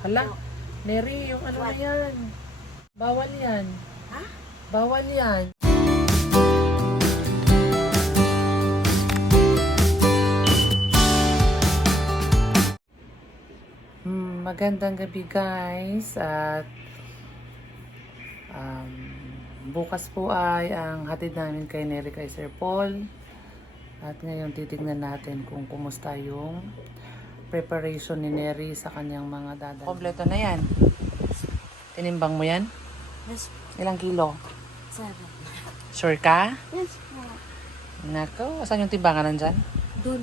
Hala, Neri, yung ano na yan. Bawal yan. Ha? Bawal yan. Hmm, magandang gabi guys at um, bukas po ay ang hatid namin kay Neri kay Sir Paul at ngayon titignan natin kung kumusta yung preparation ni Neri sa kanyang mga dadal. Kompleto na yan. Tinimbang mo yan? Yes, Ilang kilo? seven. Sure ka? Yes po. Nako, saan yung timbangan nandyan? Doon.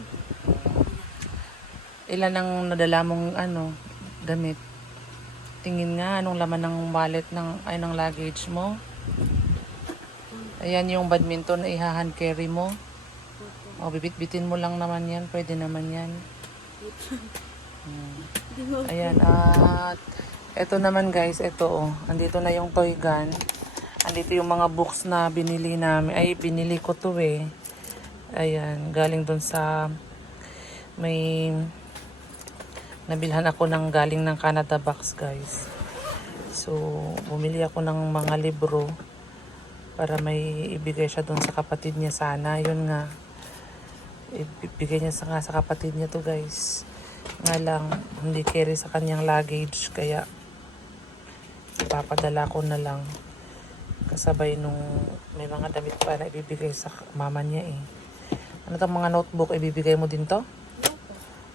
Ilan ang nadala mong ano, damit? Tingin nga anong laman ng wallet ng ay ng luggage mo. Ayan yung badminton na ihahan carry mo. O bibit-bitin mo lang naman yan, pwede naman yan. Ayan, at eto naman guys, eto oh, andito na yung toy gun. Andito yung mga books na binili namin. Ay, binili ko to eh. Ayan, galing dun sa may nabilhan ako ng galing ng Canada box guys. So, bumili ako ng mga libro para may ibigay siya dun sa kapatid niya sana. Yun nga, ibigay niya sa, nga sa kapatid niya to guys. Nga lang, hindi carry sa kanyang luggage kaya ipapadala ko na lang kasabay nung may mga damit pa na ibibigay sa mama niya eh. Ano tong mga notebook ibibigay mo din to?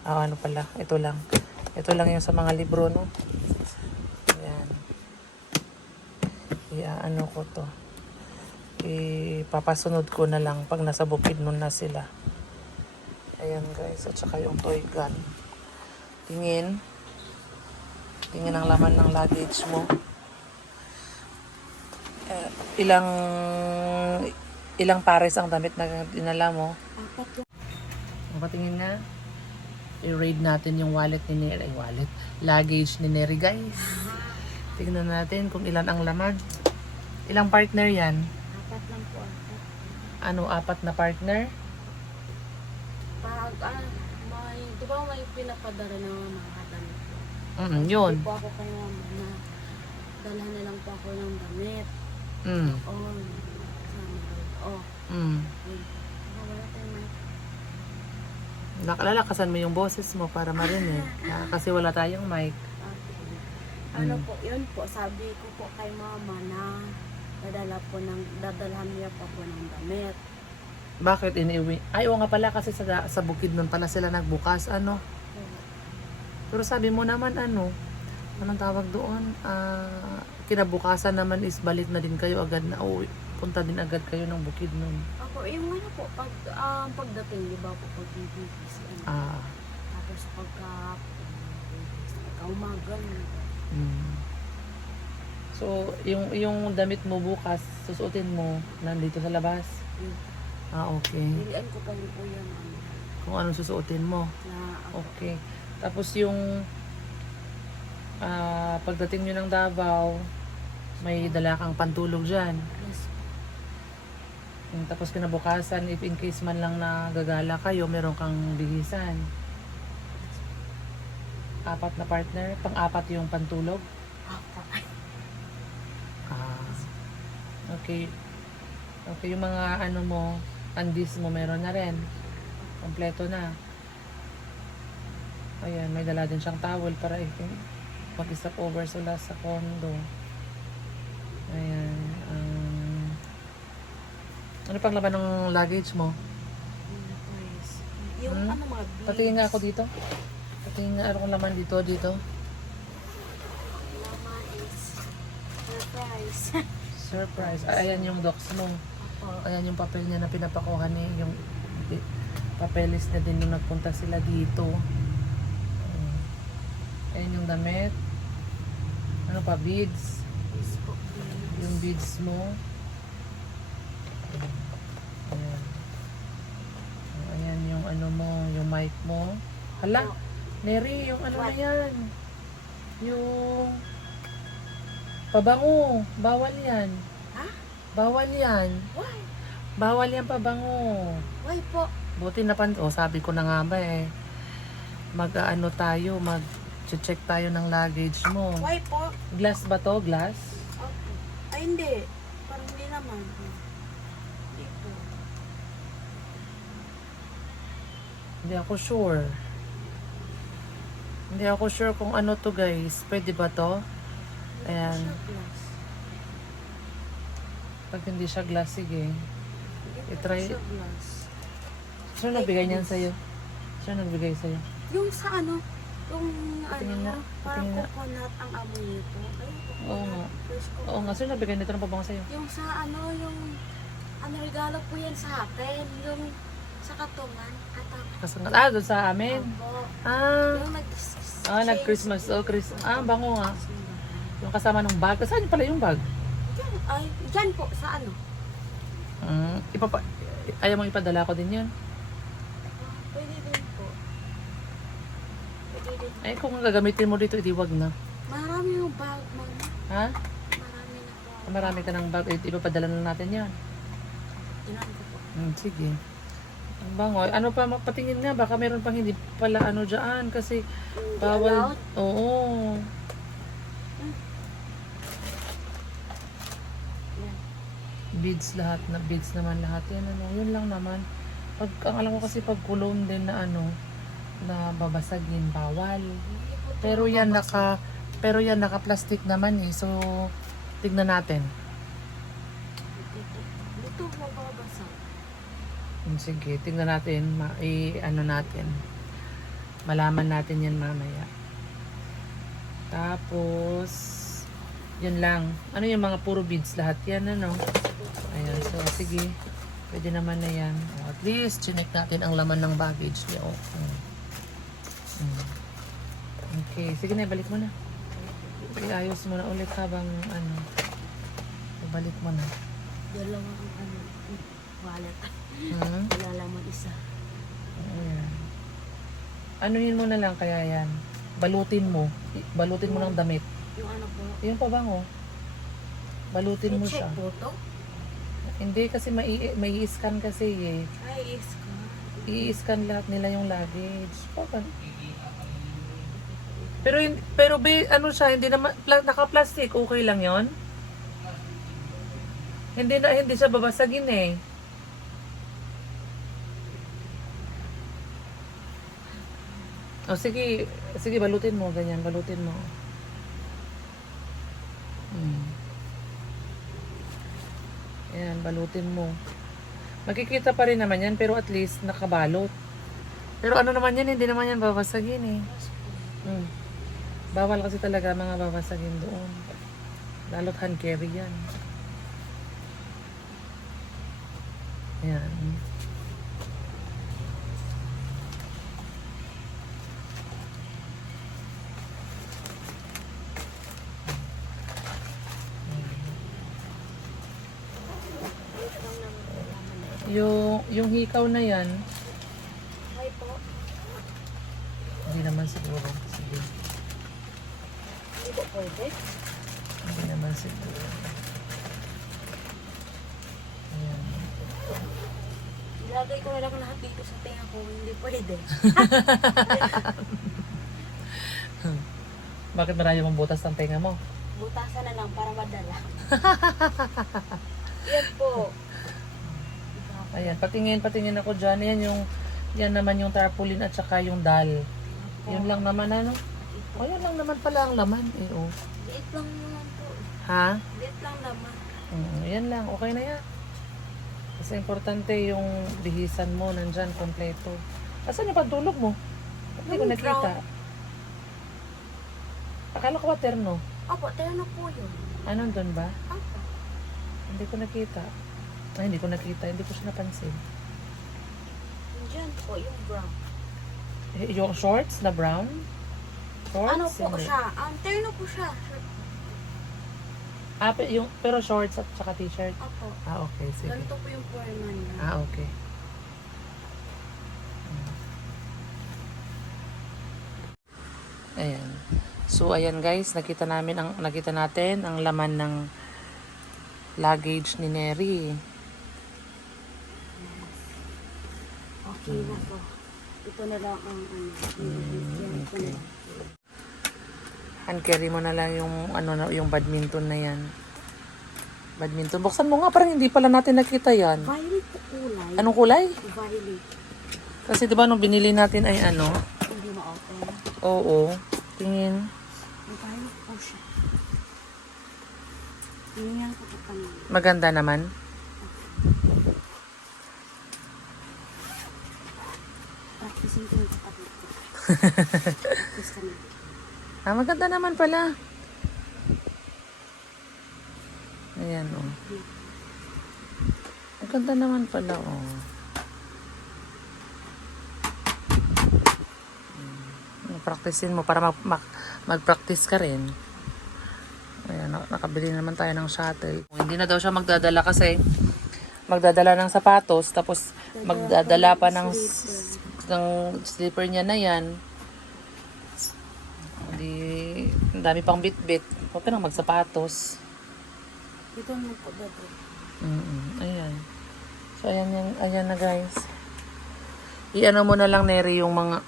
Ah, ano pala, ito lang. Ito lang yung sa mga libro, no? Ayan. ano ko to. Ipapasunod ko na lang pag nasa bukid nun na sila. Ayan guys, at saka yung toy gun. Tingin. Tingin ang laman ng luggage mo. Eh, ilang ilang pares ang damit na dinala mo? Apat. Patingin nga. I-raid natin yung wallet ni Neri. Ay, wallet. Luggage ni Neri, guys. Tingnan natin kung ilan ang laman. Ilang partner yan? Apat lang po. Apat. Ano, apat na partner? Pag, ah, may, di ba may pinapadara na mga damit po? Mm, yun. Hindi po ako kay mama na dalhan na lang po ako ng damit. Mm, Oh. Oh, mm. wala tayong mic. Nakalalakasan mo yung boses mo para marinig. Ah, kasi wala tayong mic. Ah, Ano po, yun po, sabi ko po kay mama na dadala po ng, dadalhan niya po ng damit. Bakit iniuwi? Ay, oo nga pala kasi sa, sa bukid nun pala sila nagbukas. Ano? Pero sabi mo naman ano, anong tawag doon? Ah, kinabukasan naman is balik na din kayo agad na uwi. Punta din agad kayo ng bukid nun. Ako, yung ano po, pag, um, pagdating, di ba po, pag BBPC, ano, Ah, tapos pagka, pagka umaga, mm. So, yung yung damit mo bukas, susuotin mo nandito sa labas. yun, Ah, okay. nilian ko pa rin po yan, ano, Kung anong susuotin mo. na, ako, Okay. Tapos yung ah, pagdating nyo ng Davao, may dala kang pantulog dyan. yes, Mm, Tapos kinabukasan, if in case man lang na gagala kayo, meron kang bihisan. Apat na partner, pang-apat yung pantulog. ako, Ah, okay. Okay, yung mga ano mo, andis mo meron na rin. Kompleto na. Ayan, may dala din siyang towel para mag-stop over sila sa condo. Ayan. Um, ano pang laban ng luggage mo? Yung Hmm? ano mga beads, Patingin nga ako dito. Patingin nga ano laman dito, dito. laman is, surprise. Surprise. Ah, ayan yung docs mo. Ako, Ayan yung papel niya na pinapakuha ni yung papeles na din nung nagpunta sila dito. Ayan. Yung damit. Ano pa, beads. Yung beads mo. Ayan. Ayan yung ano mo, yung mic mo. Hala, Neri, yung ano na yan. Yung pabango. Bawal yan. Ha? Bawal yan. Why? Bawal yan pabango. Why po? Buti na pan, oh, sabi ko na nga ba eh. Mag ano tayo, mag Magche-check tayo ng luggage mo. Why po? Glass ba to? Glass? Okay. Ay, hindi. Parang hindi naman. Hindi po. Hindi ako sure. Hindi ako sure kung ano to guys. Pwede ba to? Ayan. Siya glass. Pag hindi siya glass, sige. I-try-. Sino nagbigay niyan sa'yo? Sino nagbigay sa'yo? Yung sa ano, yung Patingin ano, nga, parang patingin nga. coconut ang amoy nito. Ay, coconut. Oo nga. Fresh coconut. Oo nga, sino nagbigay nito ng pabango sa'yo? Yung sa ano, yung ano regalo po yan sa akin. Yung sa katungan. Atap. Kasangat. Ah, doon sa amin. Ah, Yung nag ah nag-Christmas. Oh, Chris. Ah, bango nga. Yung kasama ng bag. Saan pala yung bag? Ay, dyan po, sa ano? Mm, ipapa ayaw mong ipadala ko din yun. Pwede din po. Pwede din. Ay, kung gagamitin mo dito, edi wag na. Marami yung bag, mama. Ha? Marami na po. Marami ka ng bag, eh, ipapadala na natin yan. Tinan ko po. Hmm, sige. Ang bango. Ano pa, patingin nga, baka meron pang hindi pala ano dyan. Kasi Hindi bawal. allowed. Oo. Yan. Beads lahat na beads naman lahat. Yan ano yun lang naman. Pag ang alam ko kasi pag kulong din na ano na babasagin bawal. Pero yan naka pero yan naka plastic naman eh. So tignan natin. Dito, dito mababasa. Hmm, sige tignan natin ma i ano natin. Malaman natin yan mamaya. Tapos yun lang ano yung mga puro beads lahat yan ano Ayan, so sige. Pwede naman na yan. O, at least, chinek natin ang laman ng baggage niya. O. Mm. Mm. Okay, sige na, balik mo na. Iayos mo na ulit habang ano. Balik mo na. Dalawang ano, wallet. Hmm? Wala lamang isa. Ayan. Anuhin mo na lang kaya yan. Balutin mo. Balutin mo ng damit. Yung ano po. Yung pa bang oh? Balutin mo siya. po to? Hindi kasi mai- may scan kasi eh. Ay, is ka. i-scan lahat nila yung luggage. Papan. Pero hin- pero be, ano siya, hindi naman pla, naka-plastic, okay lang 'yon. Hindi na hindi siya babasagin eh. O sige, sige balutin mo ganyan, balutin mo. Hmm. Ayan, balutin mo. Makikita pa rin naman yan, pero at least nakabalot. Pero ano naman yan, hindi naman yan babasagin eh. Hmm. Bawal kasi talaga mga babasagin doon. Lalo't hand carry yan. Ayan. Yung, yung hikaw na yan, Hi po. hindi naman siguro. Sige. Hindi po pwede. Hindi naman siguro. Ayan. Ilagay ko na lang lahat dito sa tenga ko. Hindi pwede. Bakit marami mong butas ng tenga mo? Butasan na lang para madala. Yan po. Ayan, patingin, patingin ako dyan. Yan yung, yan naman yung tarpaulin at saka yung dal. Yun lang naman ano. O, yun lang naman pala ang laman. Eh, oh. Liit lang naman po. Ha? Liit lang naman. Mm, yan lang. Okay na yan. Kasi importante yung bihisan mo nandyan, kompleto. Asan yung pantulog mo? Ba't Hindi ko Yung nakita. brown. Akala ko waterno. Opo, tayo na po yun. Ano doon ba? Opo. Hindi ko nakita. Ay, hindi ko nakita. Hindi ko siya napansin. Diyan po, yung brown. Eh, Yung shorts na brown? Shorts? ano po Hindi. siya? Um, terno po siya. Ah, pe- yung, pero shorts at saka t-shirt. Opo. Ah, okay. Sige. Ganito po yung forma niya. Ah, okay. Ayan. So ayan guys, nakita namin ang nakita natin ang laman ng luggage ni Neri. Na po. Ito na lang ang ano. Mm, yan okay. na. hand carry mo na lang yung ano na yung badminton na yan. Badminton. Buksan mo nga parang hindi pala natin nakita yan. Violet kulay. Anong kulay? Violet. Kasi 'di ba nung binili natin ay ano? Hindi ma-open. Oo. Tingin. Violet po siya. Tingnan ko po kanina. Maganda naman. Practicing ko yung kapatid ko. Tapos kanina. Ah, maganda naman pala. Ayan, oh. Maganda naman pala, oh. Mm. Practicein mo para mag, mag, mag-practice ka rin. Ayan, nak- nakabili naman tayo ng shuttle. Hindi na daw siya magdadala kasi magdadala ng sapatos tapos magdadala pa ng, ng slipper niya na yan. Hindi, ang dami pang bit-bit. Huwag ka nang magsapatos. Ito naman po bebe. Mm Ayan. So, ayan, yan, ayan na guys. I-ano mo na lang, Neri, yung mga,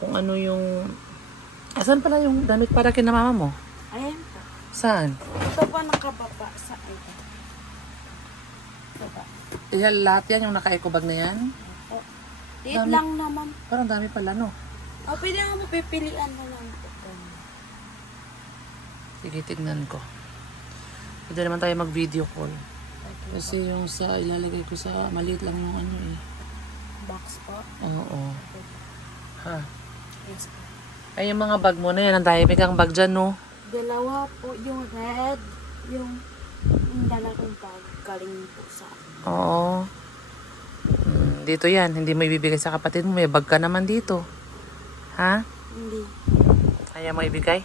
kung ano yung, asan pala yung damit para kina mama mo? Ayan po. Saan? Ito po nakababa sa ito. Baba. Yan, lahat yan, yung naka-eco bag na yan. Liit Dami. lang naman. Parang dami pala, no? Oh, pwede nga mo pipilian na lang po. Sige, tignan ko. Pwede naman tayo mag-video call. Kasi yung sa, ilalagay ko sa, maliit lang yung ano eh. Box po. Oo. Ha? Yes po. Ay, yung mga bag mo na yan, ang dami kang bag dyan, no? Dalawa po yung red, yung yung dalagang bag galing po sa Oo. Dito yan, hindi mo ibibigay sa kapatid mo. May bag ka naman dito. Ha? hindi. Kaya mo ibigay?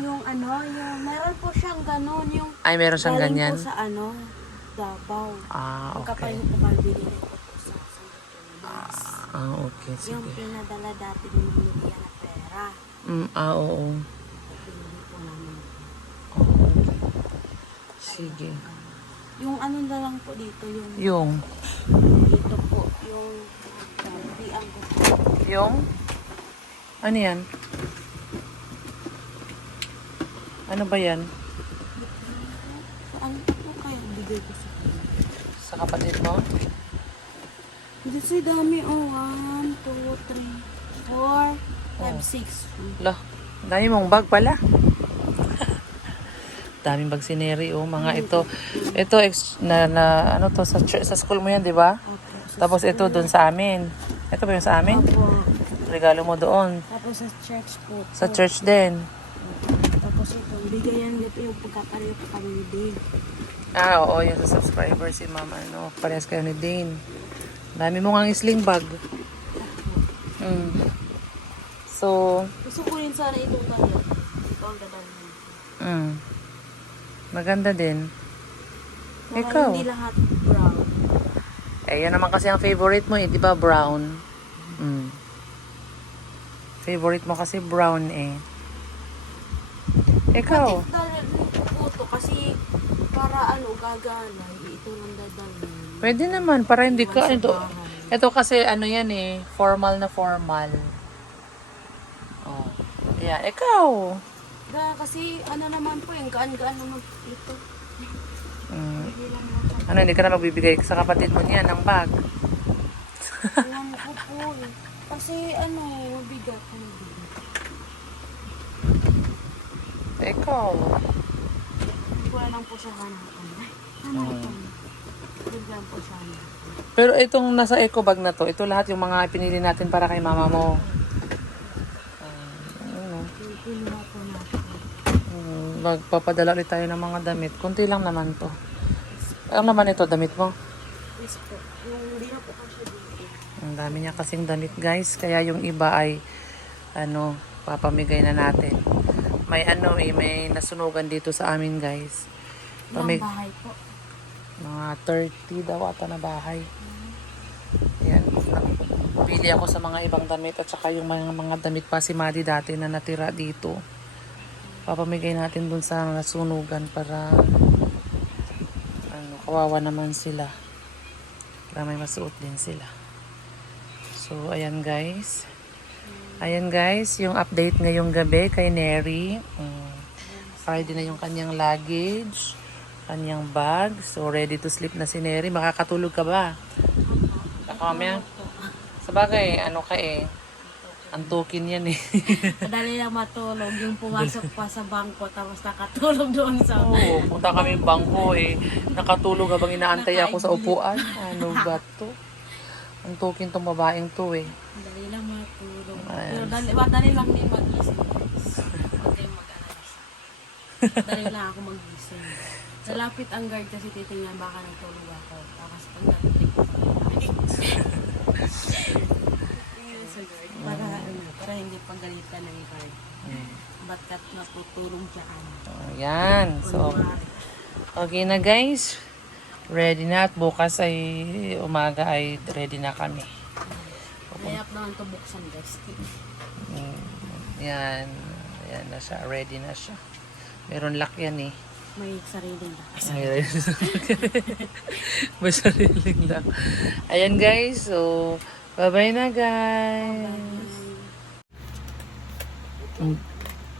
yung ano, yung meron po siyang ganon, yung Ay, meron siyang ganyan. po sa ano, Davao. Ah, okay. po bibili ko po sa Pilipinas. Ah, okay. Yung Sige. pinadala dati ni Maria na pera. Mm, ah, oo. Pinili po namin. Oh, okay. Sige. Yung ano na lang po dito, yung Yung, dito po, yung uh, ko yung, ano yan? Ano ba yan? Ano po kaya bigay ko sa kanya? Sa kapatid mo? Dito si dami, oh, 1, 2, 3, 4, 5, 6. Lah, dami mong bag pala. Daming bag si Neri, oh, mga ito. Ito, ex, na, na, ano to, sa, sa school mo yan, di ba? Tapos ito, doon sa amin. Ito ba yung sa amin? Regalo mo doon. Tapos sa church po. Sa church din. Tapos ito, bigayan nito yung pagkakaroon po kami ni Dave. Ah, oo, yung sa subscriber si mama, ano, parehas kayo ni Dane. Dami mo nga sling bag. Mm. So, Gusto ko rin sana itong ganyan. Ito ang dadalhin. mm. Maganda din. Baka Ikaw? hindi lahat brown. Eh, yun naman kasi ang favorite mo eh, di ba brown? Mm. Favorite mo kasi brown eh. Ikaw? Pati to kasi para ano, gagana. Ito lang dadalhin. Pwede naman, para hindi ka, ito, ito kasi ano yan eh, formal na formal. Oh. Yeah, ikaw. Da, kasi ano naman po, yung gaan-gaan naman ito. Mm. Ano, hindi ka na magbibigay sa kapatid mo niyan ng bag. Alam ko po eh. Kasi ano, mabigat. Mabigat. Ikaw. Hindi ko na lang po siya hanapan. Hanapan. Bigyan po siya. Pero itong nasa eco bag na to, ito lahat yung mga pinili natin para kay mama mo. Ah, ano, Yung kinuha po natin. mm, magpapadala ulit tayo ng mga damit. Kunti lang naman to. Ang naman ito, damit mo. Yes po. Yung hindi na po kasi dito. Ang dami niya kasing damit guys. Kaya yung iba ay ano, papamigay na natin. May ano eh, may nasunugan dito sa amin guys. Pamig bahay po. mga 30 daw ata na bahay. Yan. Pili ako sa mga ibang damit at saka yung mga, mga damit pa si Madi dati na natira dito. Papamigay natin dun sa nasunugan para ano, kawawa naman sila. Para may masuot din sila. So, ayan guys. Ayan guys, yung update ngayong gabi kay Neri. Mm. Ready na yung kanyang luggage, kanyang bag. So ready to sleep na si Neri. Makakatulog ka ba? Kakamya? Sa bagay, ano ka eh. Antukin yan eh. Madali lang matulog. Yung pumasok pa sa bangko tapos nakatulog doon sa... Oo, punta kami bangko eh. Nakatulog habang inaantay ako sa upuan. Ano ba to? Antukin tong babaeng to eh. Madali lang matulog. Pero dali, madali lang din. Huwag kayong mag-alas. Madali lang ako magising. Nalapit ang guard kasi titingnan baka nagtulog ako. Tapos pag narinig ko. Para, ano, para hindi pagalitan ng guard. Ba't kat natutulong siya ano. Ayan. So, okay na guys. Ready na at bukas ay umaga ay ready na kami. Layap naman to buksan guys. Mm, Yan. Ayan na siya. Ready na siya. Meron lock yan eh. May sariling lakas. Ay, May sariling lock. Ayan guys. So, bye-bye na guys.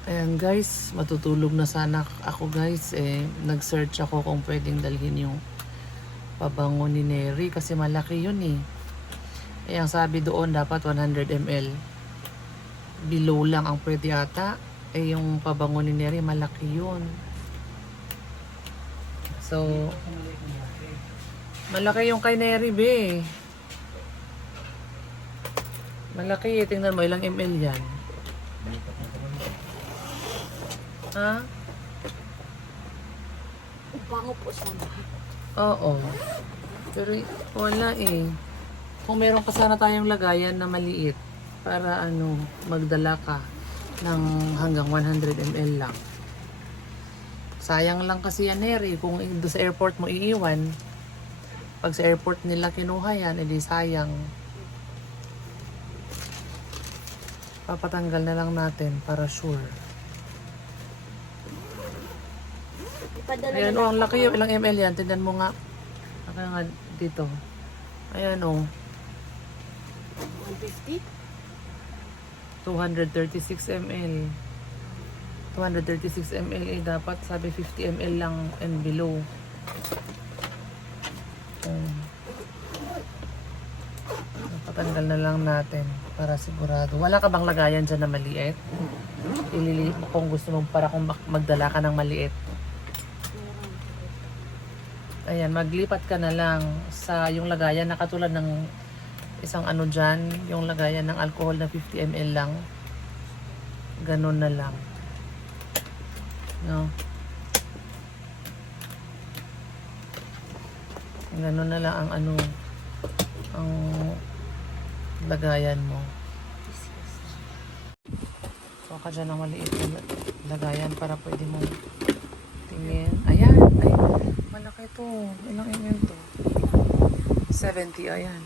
Ayan guys, matutulog na sana ako guys. Eh, nag-search ako kung pwedeng dalhin yung pabango ni Neri kasi malaki yun eh. Eh, ang sabi doon dapat 100 ml. Below lang ang pwede ata. Eh, yung pabango ni Neri malaki yun. So, malaki yung kay Neri be. Malaki. Tingnan mo, ilang ml yan. Ha? Bango po sana. Oo. Pero wala eh. Kung meron pa sana tayong lagayan na maliit para ano, magdala ka ng hanggang 100 ml lang. Sayang lang kasi yan, Neri. Kung sa airport mo iiwan, pag sa airport nila kinuha yan, edi sayang. Papatanggal na lang natin para sure. Ipadala Ayan oh, ang laki yung ilang ml yan. Tignan mo nga. Laki nga dito. Ayan oh. 150? 236 ml. 236 ml eh, dapat sabi 50 ml lang and below. Um, patanggal na lang natin para sigurado. Wala ka bang lagayan dyan na maliit? Ilili kung gusto mo para kung magdala ka ng maliit. Ayan, maglipat ka na lang sa yung lagayan na katulad ng isang ano dyan, yung lagayan ng alcohol na 50 ml lang. Ganun na lang. No? Ganun na lang ang ano, ang lagayan mo. So, ka dyan ng maliit na lagayan para pwede mo tingin. Ayan, ay, malaki to. Ilang ml to? 70, ayan.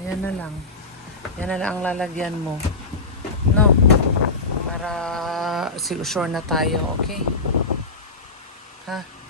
Ayan na lang. Yan na lang ang lalagyan mo. No? Para sure na tayo, okay? Ha?